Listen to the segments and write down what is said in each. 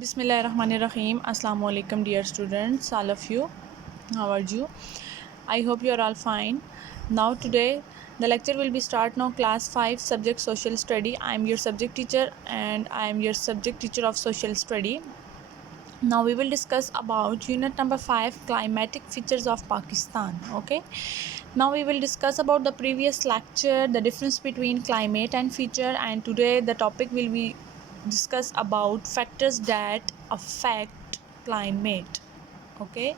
Bismillahirrahmanirrahim. Assalamu alaikum dear students, all of you. How are you? I hope you are all fine. Now today the lecture will be start now class 5 subject social study. I am your subject teacher and I am your subject teacher of social study. Now we will discuss about unit number 5 climatic features of Pakistan. Okay. Now we will discuss about the previous lecture, the difference between climate and feature, and today the topic will be discuss about factors that affect climate. Okay.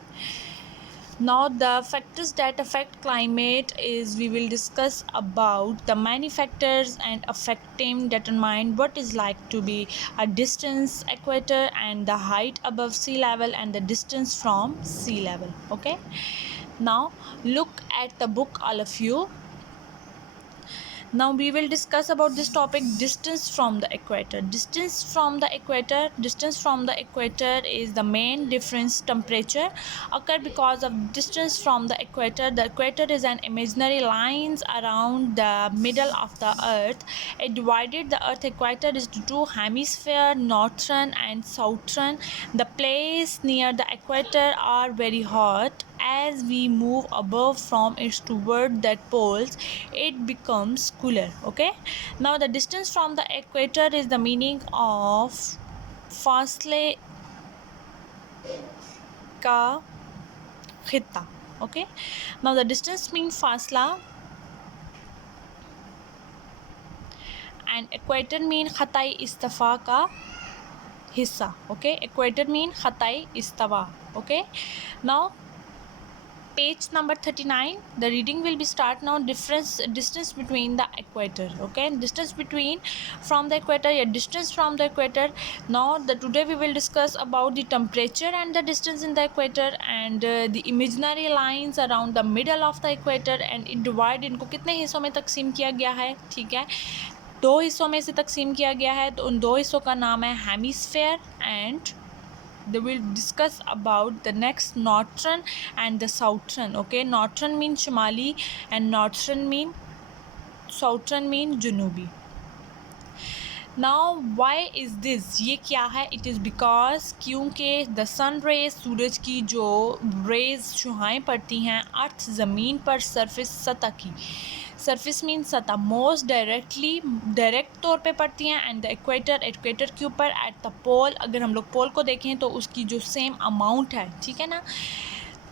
Now the factors that affect climate is we will discuss about the many factors and affecting determine what is like to be a distance equator and the height above sea level and the distance from sea level. Okay. Now look at the book, all of you. Now we will discuss about this topic, distance from the equator. Distance from the equator is the main difference temperature occur because of distance from the equator. The equator is an imaginary lines around the middle of the earth. It divided the earth equator into two hemispheres, northern and southern. The place near the equator are very hot. As we move above from it toward that poles, it becomes cooler. Okay. Now the distance from the equator is the meaning of फासले का खित्ता. Okay. Now the distance means फासला and equator mean खताई इस्तफा का हिस्सा. Okay. Equator mean खताई इस्तवा. Okay. Now page number 39, the reading will be start now. Distance between the equator. Okay, distance between from the equator, distance from the equator. Now today we will discuss about the temperature and the distance in the equator and the imaginary lines around the middle of the equator and it divide इनको कितने हिस्सों में तकसीम किया गया है. ठीक है, दो हिस्सों में से तकसीम किया गया है. तो उन दो हिस्सों का नाम है hemisphere and they will discuss about the next northern and the southern. Okay, northern mean shimali and northern mean southern mean janubi. Now why is this, ये क्या है? It is because क्योंकि the sun rays, सूरज की जो rays शुआएं पड़ती हैं अर्थ ज़मीन पर सरफेस सतह की, सरफेस मीन सतह, मोस्ट डायरेक्ट तौर पे पड़ती हैं एंड द इक्वेटर के ऊपर एट द पोल. अगर हम लोग पोल को देखें तो उसकी जो सेम अमाउंट है, ठीक है ना,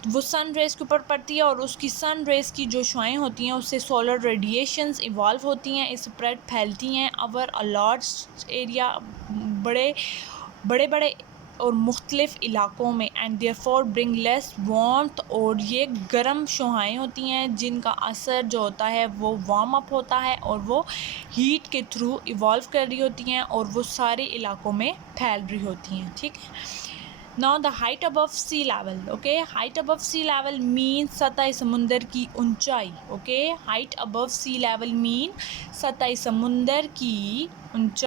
वो सन रेज़ के ऊपर पड़ती है और उसकी सन रेज़ की जो शुआएं होती हैं उससे सोलर रेडिएशंस इवॉल्व होती हैं, स्प्रेड फैलती हैं ओवर अ लार्ज एरिया, बड़े और मुख्तलिफ़ इलाक़ों में and therefore bring less warmth. और ये गर्म शुआएं होती हैं जिनका असर जो होता है वो वार्म अप होता है और वो हीट के थ्रू इवॉल्व कर रही होती हैं और वो सारे इलाक़ों में फैल रही होती हैं. ठीक है. Now the height above sea level. Okay, height above sea level means सतह समुंदर की ऊंचाई. Okay, height above sea level mean सतह समुंदर की ऊंचाई.